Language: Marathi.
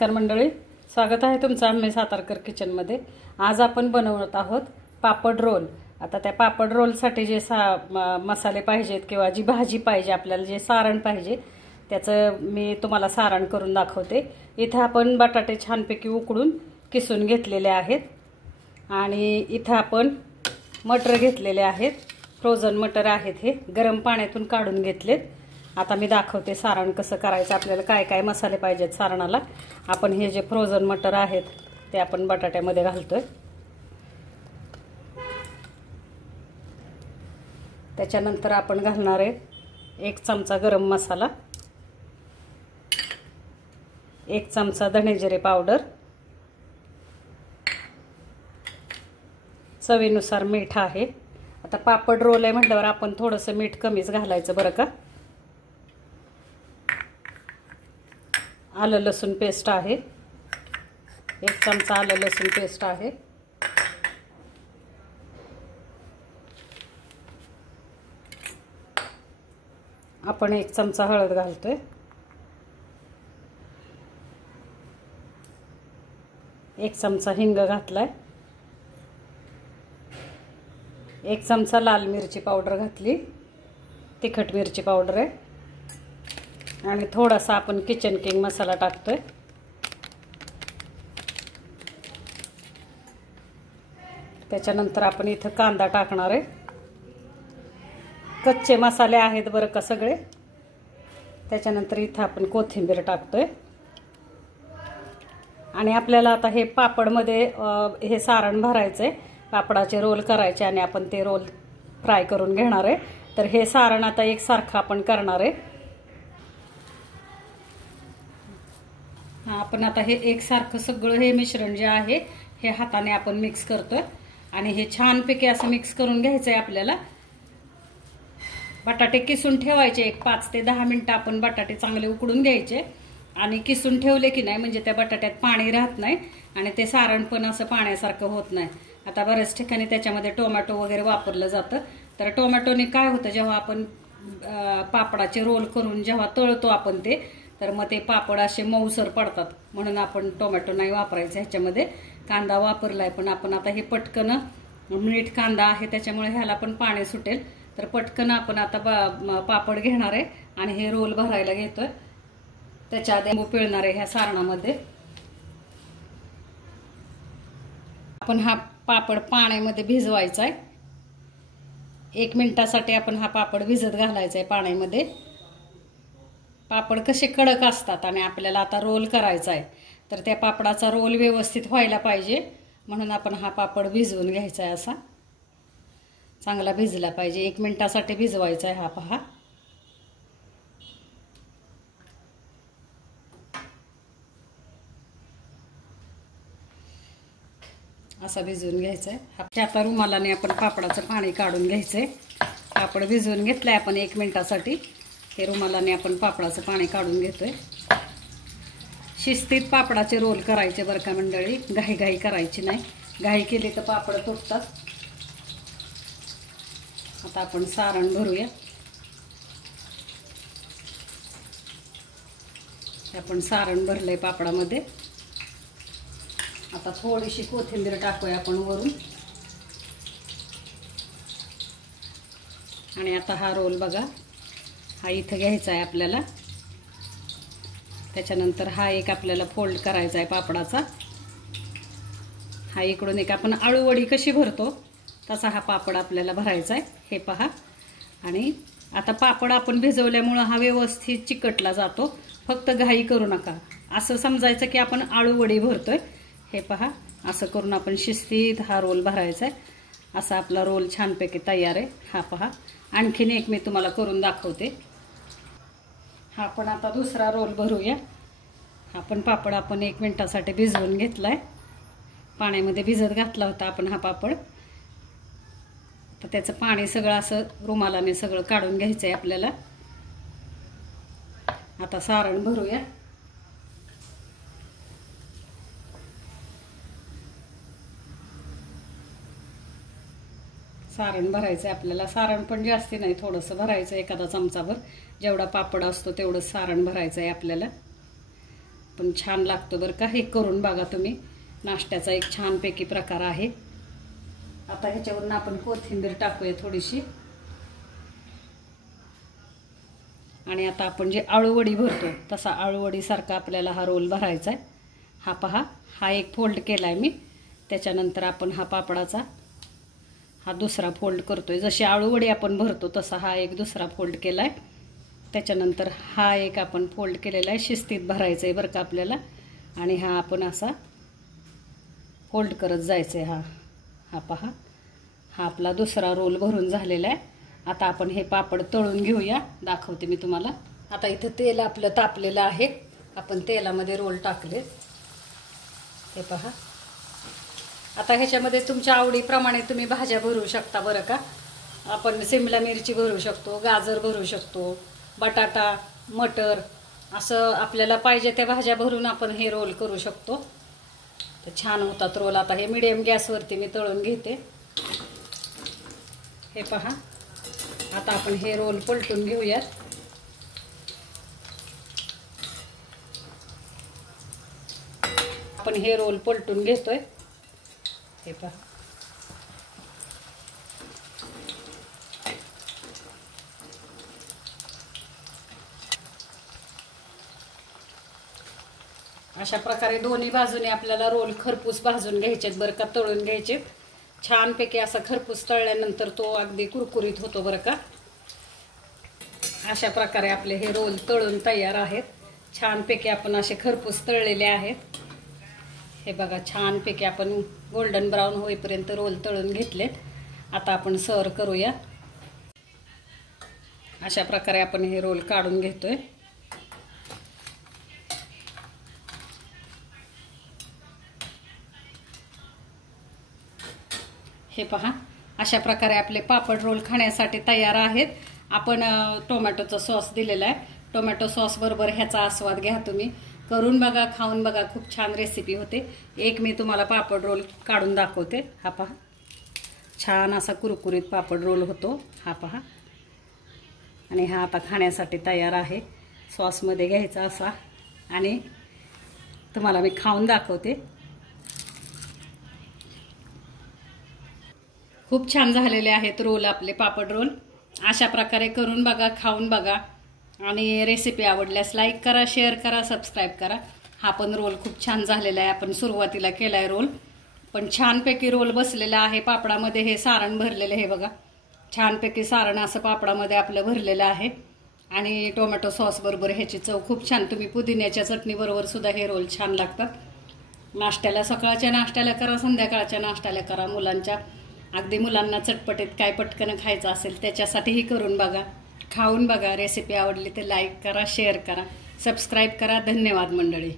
नमस्कार मंडळी, स्वागत आहे तुमचं आम्ही सातारकर किचनमध्ये। आज आपण बनवत आहोत पापड रोल। आता त्या पापड रोलसाठी जे मसाले पाहिजेत किंवा जी भाजी पाहिजे आपल्याला, जे सारण पाहिजे त्याचं मी तुम्हाला सारण करून दाखवते। इथे आपण बटाटे छानपैकी उकडून किसून घेतलेले आहेत आणि इथे आपण मटर घेतलेले आहेत। फ्रोझन मटर आहेत, हे गरम पाण्यातून काढून घेतलेत। आता मी दाखवते सारण कसं करायचं, आपल्याला काय काय मसाले पाहिजेत सारणाला। आपण हे जे फ्रोझन मटर आहेत ते आपण बटाट्यामध्ये घालतोय। त्याच्यानंतर आपण घालणार आहे 1 चमचा गरम मसाला, 1 चमचा धणे जिरे पावडर, चवीनुसार मीठ आहे। आता पापड रोल आहे म्हटल्यावर आपण थोडंसं मीठ कमीच घालायचं बरं का। आलं लसूण पेस्ट आहे, 1 चमचा आलं लसूण पेस्ट आहे। आपण 1 चमचा हळद घालतोय, 1 चमचा हिंग घातलाय, 1 चमचा लाल मिरची पावडर घातली, तिखट मिरची पावडर आहे आणि थोडासा आपण किचन किंग मसाला टाकतोय। त्याच्यानंतर आपण इथं कांदा टाकणार आहे। कच्चे मसाले आहेत बरं का सगळे। त्याच्यानंतर इथं आपण कोथिंबीर टाकतोय आणि आपल्याला आता हे पापडमध्ये हे सारण भरायचंय, पापडाचे रोल करायचे आणि आपण ते रोल फ्राय करून घेणार आहे। तर हे सारण आता एकसारखं आपण करणार आहे। आपण आता हे एकसारखं सगळं हे मिश्रण जे आहे हे हाताने आपण मिक्स करतोय आणि हे छानपैकी असं मिक्स करून घ्यायचंय आपल्याला। बटाटे किसून ठेवायचे, एक 5 ते 10 मिनिटं आपण बटाटे चांगले उकडून घ्यायचे आणि किसून ठेवले की नाही म्हणजे त्या बटाट्यात पाणी राहत नाही आणि ते सारण पण असं पाण्यासारखं होत नाही। आता बऱ्याच ठिकाणी त्याच्यामध्ये टोमॅटो वगैरे वापरलं जातं, तर टोमॅटोने काय होतं, जेव्हा आपण पापडाचे रोल करून जेव्हा तळतो आपण ते, तर मग ते पापड असे मऊसर पडतात, म्हणून आपण टोमॅटो नाही वापरायचं ह्याच्यामध्ये। कांदा वापरलाय, पण आपण आता हे पटकन मीठ कांदा आहे त्याच्यामुळे ह्याला पण पाणी सुटेल, तर पटकन आपण आता पापड घेणार आहे आणि हे रोल भरायला घेतोय। त्याच्या आधी लिंबू पिळणार आहे ह्या सारणामध्ये। आपण हा पापड पाण्यामध्ये भिजवायचा आहे, 1 मिनिटासाठी आपण हा पापड भिजत घालायचा आहे पाण्यामध्ये। पापड कसे कडक असतात आणि आपल्याला आता रोल करायचा आहे, तर त्या पापडाचा रोल व्यवस्थित व्हायला पाहिजे म्हणून आपण हा पापड भिजवून घ्यायचा आहे। असा चांगला भिजला पाहिजे, 1 मिनिटासाठी भिजवायचा आहे हा। पहा, असा भिजवून घ्यायचा आहे। आता रुमालाने आपण पापडाचं पाणी काढून घ्यायचंय। पापड भिजवून घेतलंय आपण 1 मिनिटासाठी, हे रुमालाने आपण पापडाचं पाणी काढून घेतोय। शिस्तीत पापडाचे रोल करायचे बरं का मंडळी, घाई करायची नाही, घाई केली तर पापड तुटतात। आता आपण सारण भरूया। आपण सारण भरलंय पापडामध्ये। आता थोडीशी कोथिंबीर टाकूया आपण वरून आणि आता हा रोल बघा, हा इथं घ्यायचा आहे आपल्याला। त्याच्यानंतर हा एक आपल्याला फोल्ड करायचा आहे पापडाचा। हा इकडून एक आपण आळूवडी कशी भरतो तसा हा पापड आपल्याला भरायचा आहे, हे पहा। आणि आता पापड आपण भिजवल्यामुळे हा व्यवस्थित चिकटला जातो, फक्त घाई करू नका। असं समजायचं की आपण आळूवडी भरतोय, हे पहा। असं करून आपण शिस्तीत हा रोल भरायचा आहे। असा आपला रोल छानपैकी तयार आहे, हा पहा। आणखीन एक मी तुम्हाला करून दाखवते। हा पण आता दुसरा रोल भरूया। हा पण पापड आपण 1 मिनिटासाठी भिजवून घेतलाय, पाण्यामध्ये भिजत घातला होता आपण हा पापड। तर त्याचं पाणी सगळं असं रुमालाने सगळं काढून घ्यायचं आहे आपल्याला। आता सारण भरूया। सारण भरायचं आहे आपल्याला। सारण पण जास्ती नाही, थोडंसं भरायचं, एखादा चमचाभर, जेवढा पापड असतो तेवढं सारण भरायचं आहे आपल्याला। पण छान लागतो बरं का. हे करून बघा तुम्ही. नाश्त्याचा एक छानपैकी प्रकार आहे. आता ह्याच्यावरून आपण कोथिंबीर टाकूया थोडीशी. आणि आता आपण जे आळूवडी भरतो तसा आळूवडीसारखा आपल्याला हा रोल भरायचा आहे. हा पहा, हा एक फोल्ड केला आहे मी. त्याच्यानंतर आपण हा पापडाचा हा दुसरा फोल्ड करतोय. जशी आळूवडी आपण भरतो तसा हा एक दुसरा फोल्ड केला आहे. त्याच्यानंतर हा एक आपण फोल्ड केलेला आहे. शिस्तीत भरायचं आहे बरं का आपल्याला. आणि हा आपण असा फोल्ड करत जायचं आहे. हा पहा, हा आपला दुसरा रोल भरून झालेला आहे. आता आपण हे पापड तळून घेऊया. दाखवते मी तुम्हाला. आता इथं तेल आपलं तापलेलं आहे. आपण तेलामध्ये रोल टाकले. हे पहा. आता ह्याच्यामध्ये तुमच्या आवडीप्रमाणे तुम्ही भाज्या भरू शकता बरं का. आपण शिमला मिरची भरू शकतो, गाजर भरू शकतो, बटाटा, मटर, असं आपल्याला पाहिजे त्या भाज्या भरून आपण हे रोल करू शकतो. तर छान होतात रोल. आता हे मीडियम गॅसवरती मी तळून घेते. हे पहा. आता आपण हे रोल पलटून घेऊयात. आपण हे रोल पलटून घेतोय. हे पहा. अशा प्रकारे दोन्ही बाजूने आपल्याला रोल खरपूस भाजून घ्यायचेत बरं का, तळून घ्यायचेत. छानपैकी असा खरपूस तळल्यानंतर तो अगदी कुरकुरीत होतो बरं का. अशा प्रकारे आपले हे रोल तळून तयार आहेत. छानपैकी आपण असे खरपूस तळलेले आहेत. हे बघा, छानपैकी आपण गोल्डन ब्राऊन होईपर्यंत रोल तळून घेतलेत. आता आपण सर्व करूया. अशा प्रकारे आपण हे रोल काढून घेतोय. हे पहा, अशा प्रकारे आपले पापड रोल खाण्यासाठी तयार आहेत. आपण टोमॅटोचा सॉस दिलेला आहे. टोमॅटो सॉस बरोबर ह्याचा आस्वाद घ्या तुम्ही. करून बघा, खाऊन बघा. खूप छान रेसिपी होते. एक मी तुम्हाला पापड रोल काढून दाखवते. हा पहा, छान असा कुरकुरीत पापड रोल होतो. हा पहा. आणि हा आता खाण्यासाठी तयार आहे. सॉसमध्ये घ्यायचा असा आणि तुम्हाला मी खाऊन दाखवते. खूप छान झालेले आहेत रोल आपले पापड रोल. अशा प्रकारे करून बघा, खाऊन बघा. आणि रेसिपी आवडल्यास लाईक करा, शेअर करा, सबस्क्राईब करा. हा पण रोल खूप छान झालेला आहे. आपण सुरुवातीला केलाय रोल, पण छानपैकी रोल बसलेला आहे. पापडामध्ये हे सारण भरलेलं आहे बघा. छानपैकी सारण असं पापडामध्ये आपलं भरलेलं आहे. आणि टोमॅटो सॉस बरोबर ह्याची चव खूप छान. तुम्ही पुदिन्याच्या चटणीबरोबर सुद्धा हे रोल छान लागतात. नाश्त्याला, सकाळच्या नाश्त्याला करा, संध्याकाळच्या नाश्त्याला करा. अगदी मुलांना चटपटीत काय पटकन खायचं असेल त्याच्यासाठीही करून बघा, खाऊन बघा. रेसिपी आवडली तर लाईक करा, शेअर करा, सबस्क्राईब करा. धन्यवाद मंडळी.